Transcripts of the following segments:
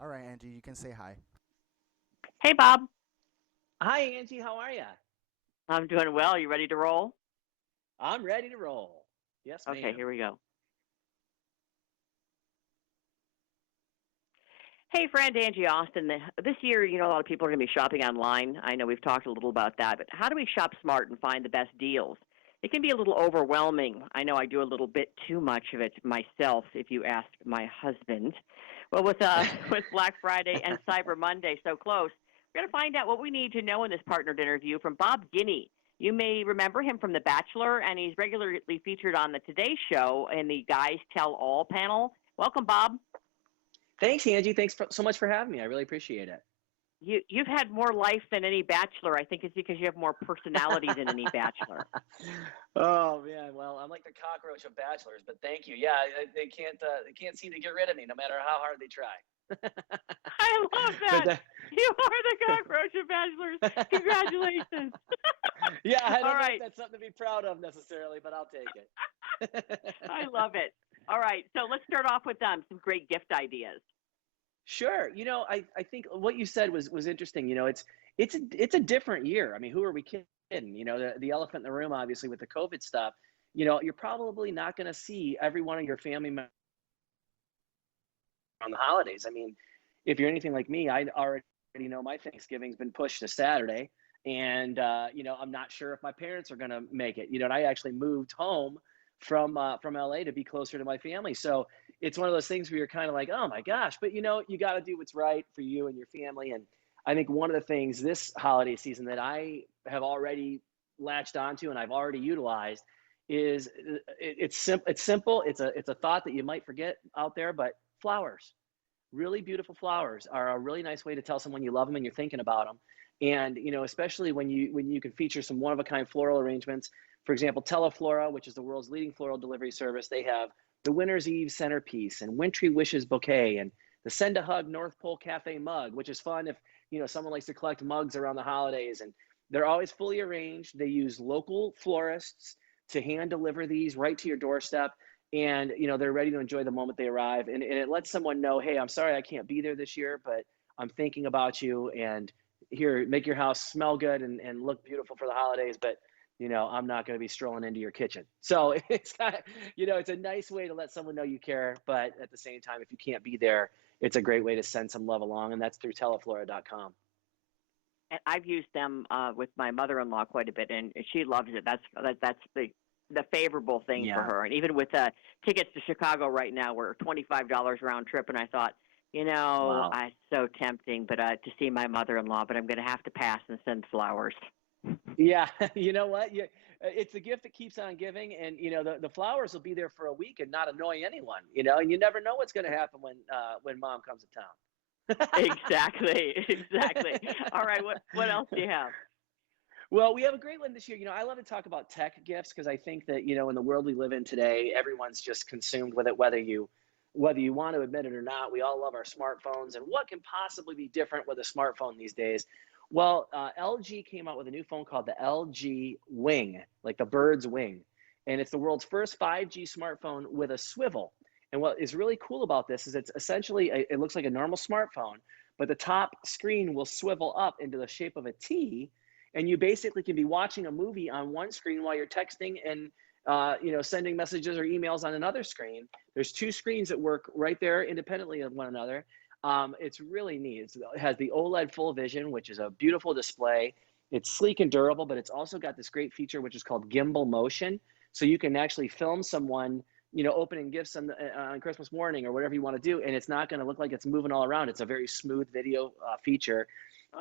All right, Angie, you can say hi. Hey, Bob. Hi, Angie. How are you? I'm doing well. You ready to roll? I'm ready to roll. Yes, Okay, ma'am. here we go. Hey, friend Angie Austin. This year, a lot of people are going to be shopping online. I know we've talked a little about that, but how do we shop smart and find the best deals? It can be a little overwhelming. I know I do a little bit too much of it myself, if you ask my husband. Well, with with Black Friday and Cyber Monday so close, we're going to find out what we need to know in this partnered interview from Bob Guiney. You may remember him from The Bachelor, and he's regularly featured on the Today Show in the Guys Tell All panel. Welcome, Bob. Thanks, Angie. So much for having me. I really appreciate it. You've had more life than any bachelor. I think it's because you have more personality than any bachelor. Oh man, well, I'm like the cockroach of bachelors, but thank you. Yeah, they can't seem to get rid of me, no matter how hard they try. I love but that. You are the cockroach of bachelors. Congratulations. yeah, I All don't know if right. that's something to be proud of necessarily, but I'll take it. I love it. All right. So let's start off with some great gift ideas. Sure. I think what you said was interesting. It's a different year. I mean, who are we kidding? The elephant in the room, obviously, with the COVID stuff. You're probably not going to see every one of your family members on the holidays. I mean, if you're anything like me, I already know my Thanksgiving's been pushed to Saturday, and I'm not sure if my parents are going to make it. And I actually moved home from LA to be closer to my family, so it's one of those things where you're kind of like, oh my gosh, but you got to do what's right for you and your family. And I think one of the things this holiday season that I have already latched onto and I've already utilized is it's simple. It's a thought that you might forget out there, but flowers, really beautiful flowers, are a really nice way to tell someone you love them and you're thinking about them. And especially when you can feature some one of a kind floral arrangements. For example, Teleflora, which is the world's leading floral delivery service, they have the Winter's Eve centerpiece and Wintry Wishes bouquet and the Send a Hug North Pole Cafe mug, which is fun if someone likes to collect mugs around the holidays. And they're always fully arranged. They use local florists to hand deliver these right to your doorstep, and they're ready to enjoy the moment they arrive. And it lets someone know, hey, I'm sorry I can't be there this year, but I'm thinking about you, and here, make your house smell good and look beautiful for the holidays, but I'm not going to be strolling into your kitchen. So it's kind of, it's a nice way to let someone know you care, but at the same time, if you can't be there, it's a great way to send some love along, and that's through teleflora.com. And I've used them with my mother-in-law quite a bit, and she loves it. That's the favorable thing for Yeah. her. And even with tickets to Chicago right now, we're $25 round trip, and I thought, Wow. it's so tempting, but to see my mother-in-law, but I'm going to have to pass and send flowers. Yeah, you know what? It's a gift that keeps on giving, and the flowers will be there for a week and not annoy anyone. And you never know what's going to happen when mom comes to Exactly, exactly. town. All right, what else do you have? Well, we have a great one this year. I love to talk about tech gifts because I think that in the world we live in today, everyone's just consumed with it, whether you want to admit it or not. We all love our smartphones, and what can possibly be different with a smartphone these days? Well, LG came out with a new phone called the LG Wing, like the bird's wing, and it's the world's first 5G smartphone with a swivel. And what is really cool about this is it's essentially it looks like a normal smartphone, but the top screen will swivel up into the shape of a T, and you basically can be watching a movie on one screen while you're texting and sending messages or emails on another screen. There's two screens that work right there independently of one another. It's really neat. It has the OLED full vision, which is a beautiful display. It's sleek and durable, but it's also got this great feature which is called gimbal motion. So you can actually film someone opening gifts on Christmas morning or whatever you want to do, and it's not going to look like it's moving all around. It's a very smooth video feature.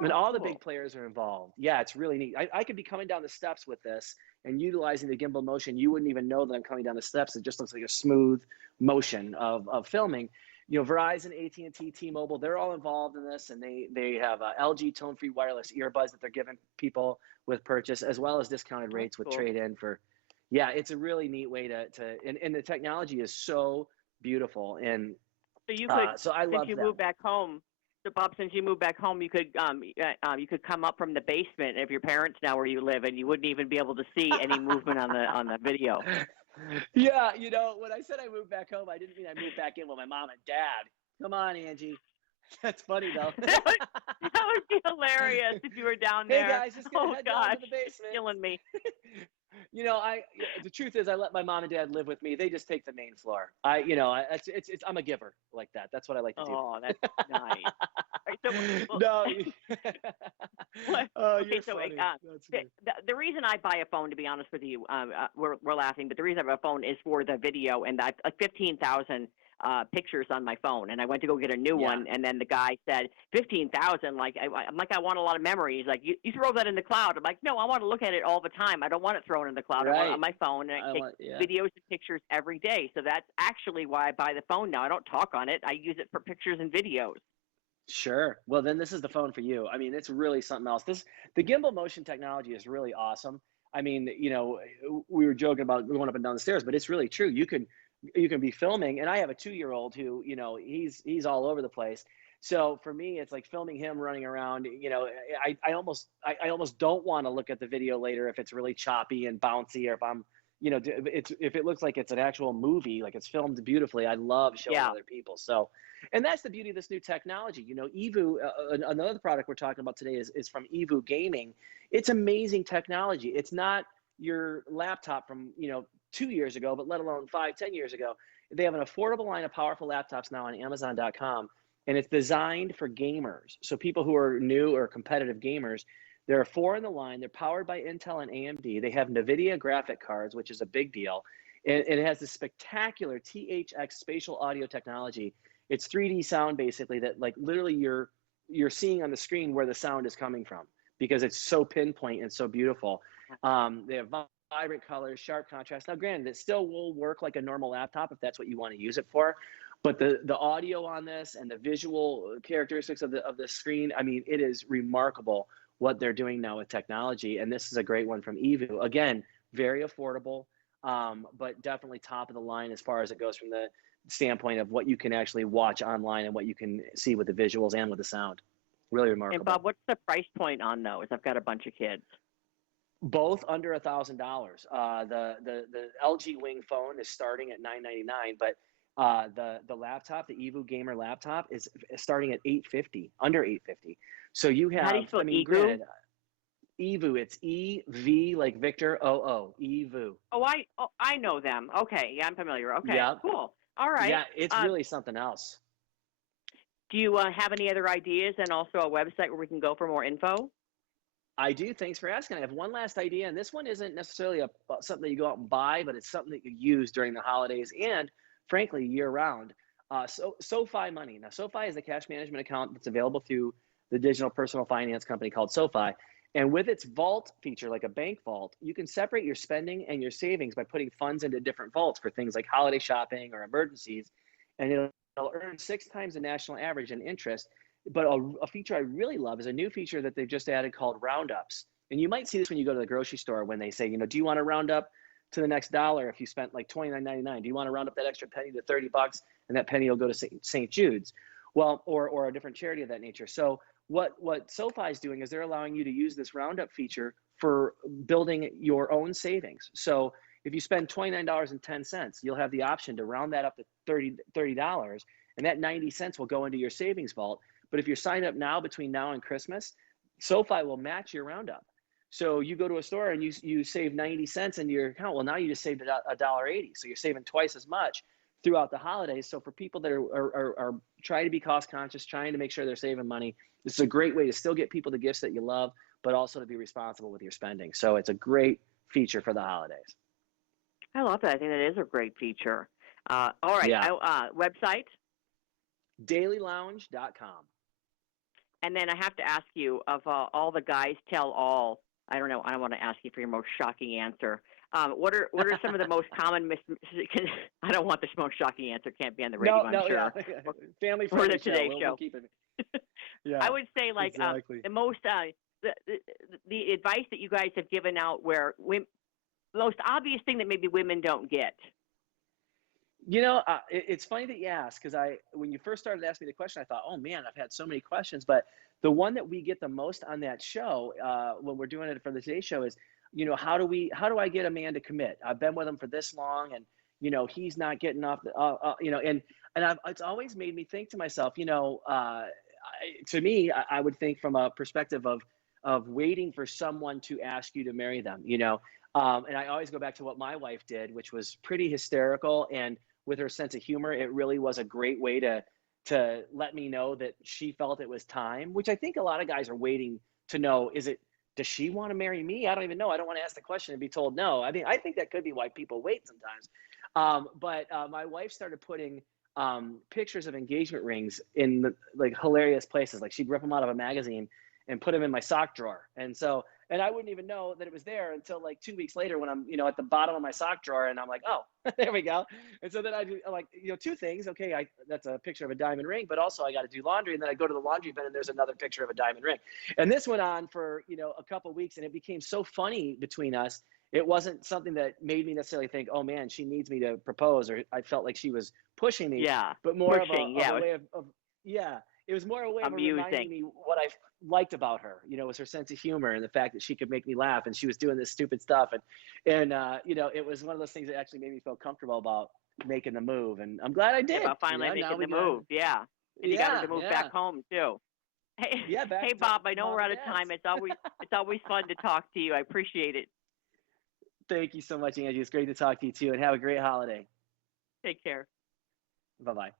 And Oh, all the big cool. players are involved. Yeah, it's really neat. I could be coming down the steps with this and utilizing the gimbal motion. You wouldn't even know that I'm coming down the steps. It just looks like a smooth motion of filming. Verizon, AT&T, T-Mobile, they're all involved in this, and they have LG tone-free wireless earbuds that they're giving people with purchase, as well as discounted That's rates with cool. trade-in for. Yeah, it's a really neat way and the technology is so beautiful, and So you could, so I since love you that moved one. back home, so Bob, since you moved back home, you could come up from the basement of your parents now where you live, and you wouldn't even be able to see any movement on the video. Yeah, when I said I moved back home, I didn't mean I moved back in with my mom and dad. Come on, Angie. That's funny though. That would be hilarious if you were down Hey there. guys, just gonna Oh head down to gosh, the basement. killing me. The truth is, I let my mom and dad live with me. They just take the main floor. I'm a giver like that. That's what I like to do. Oh, that's nice. All right, so, well, No. what? Oh, Okay, you're so funny. That's the, good. the reason I buy a phone, to be honest with you, we're laughing, but the reason I have a phone is for the video, and I've like 15,000 pictures on my phone, and I went to go get a new Yeah. one, and then the guy said 15,000. Like I'm like, I want a lot of memory. He's like, you throw that in the cloud. I'm like, no, I want to look at it all the time. I don't want it thrown in the cloud. I want it Right. on my phone, and I take Yeah. videos and pictures every day. So that's actually why I buy the phone now. I don't talk on it. I use it for pictures and videos. Sure. Well, then this is the phone for you. I mean, it's really something else. The gimbal motion technology is really awesome. I mean, we were joking about going up and down the stairs, but it's really true. You can be filming, and I have a 2-year-old who, he's all over the place. So for me, it's like filming him running around. I almost don't want to look at the video later if it's really choppy and bouncy, or if it looks like it's an actual movie, like it's filmed beautifully. I love showing Yeah. other people. So, and that's the beauty of this new technology. Evu, another product we're talking about today is from Evu Gaming. It's amazing technology. It's not your laptop from 2 years ago, but let alone 5, 10 years ago. They have an affordable line of powerful laptops now on Amazon.com, and it's designed for gamers. So people who are new or competitive gamers, there are 4 in the line. They're powered by Intel and AMD. They have NVIDIA graphic cards, which is a big deal. And it has this spectacular THX spatial audio technology. It's 3D sound basically that like literally you're seeing on the screen where the sound is coming from because it's so pinpoint and so beautiful. They have vibrant colors, sharp contrast. Now, granted, it still will work like a normal laptop if that's what you want to use it for. But the audio on this and the visual characteristics of the screen, I mean, it is remarkable what they're doing now with technology. And this is a great one from Evu. Again, very affordable, but definitely top of the line as far as it goes from the standpoint of what you can actually watch online and what you can see with the visuals and with the sound. Really And remarkable. Bob, what's the price point on those? I've got a bunch of kids. Both under $1,000. The LG Wing phone is starting at $999, but the laptop, the Evu Gamer laptop, is starting at $850, under $850. So you How do you have, spell I mean, Egu? granted, Evu, it's EV like Victor OO, Evu. I know them. Okay, yeah, I'm familiar. Okay, Yeah, cool. All right. yeah, it's really something else. Do you have any other ideas and also a website where we can go for more info? I do. Thanks for asking. I have one last idea, and this one isn't necessarily something that you go out and buy, but it's something that you use during the holidays and, frankly, year round. SoFi Money. Now, SoFi is a cash management account that's available through the digital personal finance company called SoFi. And with its vault feature, like a bank vault, you can separate your spending and your savings by putting funds into different vaults for things like holiday shopping or emergencies. And it'll earn 6 times the national average in interest. But a feature I really love is a new feature that they've just added called roundups. And you might see this when you go to the grocery store when they say, do you want to round up to the next dollar if you spent like $29.99? Do you want to round up that extra penny to $30 and that penny will go to St. Jude's? Well, or a different charity of that nature. So what SoFi is doing is they're allowing you to use this roundup feature for building your own savings. So if you spend $29.10, you'll have the option to round that up to $30, and that 90 cents will go into your savings vault. But if you're signed up now between now and Christmas, SoFi will match your roundup. So you go to a store and you save 90 cents into your account. Well, now you just saved $1.80. So you're saving twice as much throughout the holidays. So for people that are trying to be cost conscious, trying to make sure they're saving money, this is a great way to still get people the gifts that you love, but also to be responsible with your spending. So it's a great feature for the holidays. I love that. I think that is a great feature. All right. Yeah. Website? dailylounge.com. And then I have to ask you, of all the guys tell all, I don't know, I don't want to ask you for your most shocking answer. What are some of the most common I don't want the most shocking answer. Can't be on the radio, I'm sure. Yeah. Family friendly show. Today show. We'll keep it. Yeah. I would say like exactly. the most the advice that you guys have given out where most obvious thing that maybe women don't get. It's funny that you ask because when you first started asking me the question, I thought, oh man, I've had so many questions. But the one that we get the most on that show when we're doing it for the Today Show is, how do I get a man to commit? I've been with him for this long, and he's not getting off the, and it's always made me think to myself, to me, I would think from a perspective of waiting for someone to ask you to marry them, and I always go back to what my wife did, which was pretty hysterical, and with her sense of humor, it really was a great way to let me know that she felt it was time, which I think a lot of guys are waiting to know, does she want to marry me? I don't even know. I don't want to ask the question and be told no. I mean, I think that could be why people wait sometimes. But my wife started putting pictures of engagement rings in like hilarious places. Like she'd rip them out of a magazine and put them in my sock drawer. And I wouldn't even know that it was there until like 2 weeks later when I'm, at the bottom of my sock drawer and I'm like, oh, there we go. And so then I do like, two things. Okay, that's a picture of a diamond ring, but also I got to do laundry. And then I go to the laundry bin and there's another picture of a diamond ring. And this went on for, a couple of weeks, and it became so funny between us. It wasn't something that made me necessarily think, oh man, she needs me to propose, or I felt like she was pushing me, Yeah, but more pushing. of Yeah, a it was way yeah, it was more a way of reminding amusing. me what I liked about her, was her sense of humor and the fact that she could make me laugh, and she was doing this stupid stuff. And it was one of those things that actually made me feel comfortable about making the move. And I'm glad I did, About finally now making we the got, move. Yeah, and you got her yeah, to move yeah, back home too. Hey, yeah, hey, back to Bob. I know mom we're and out of time. dad's. It's always fun to talk to you. I appreciate it. Thank you so much, Angie. It's great to talk to you too, and have a great holiday. Take care. Bye bye.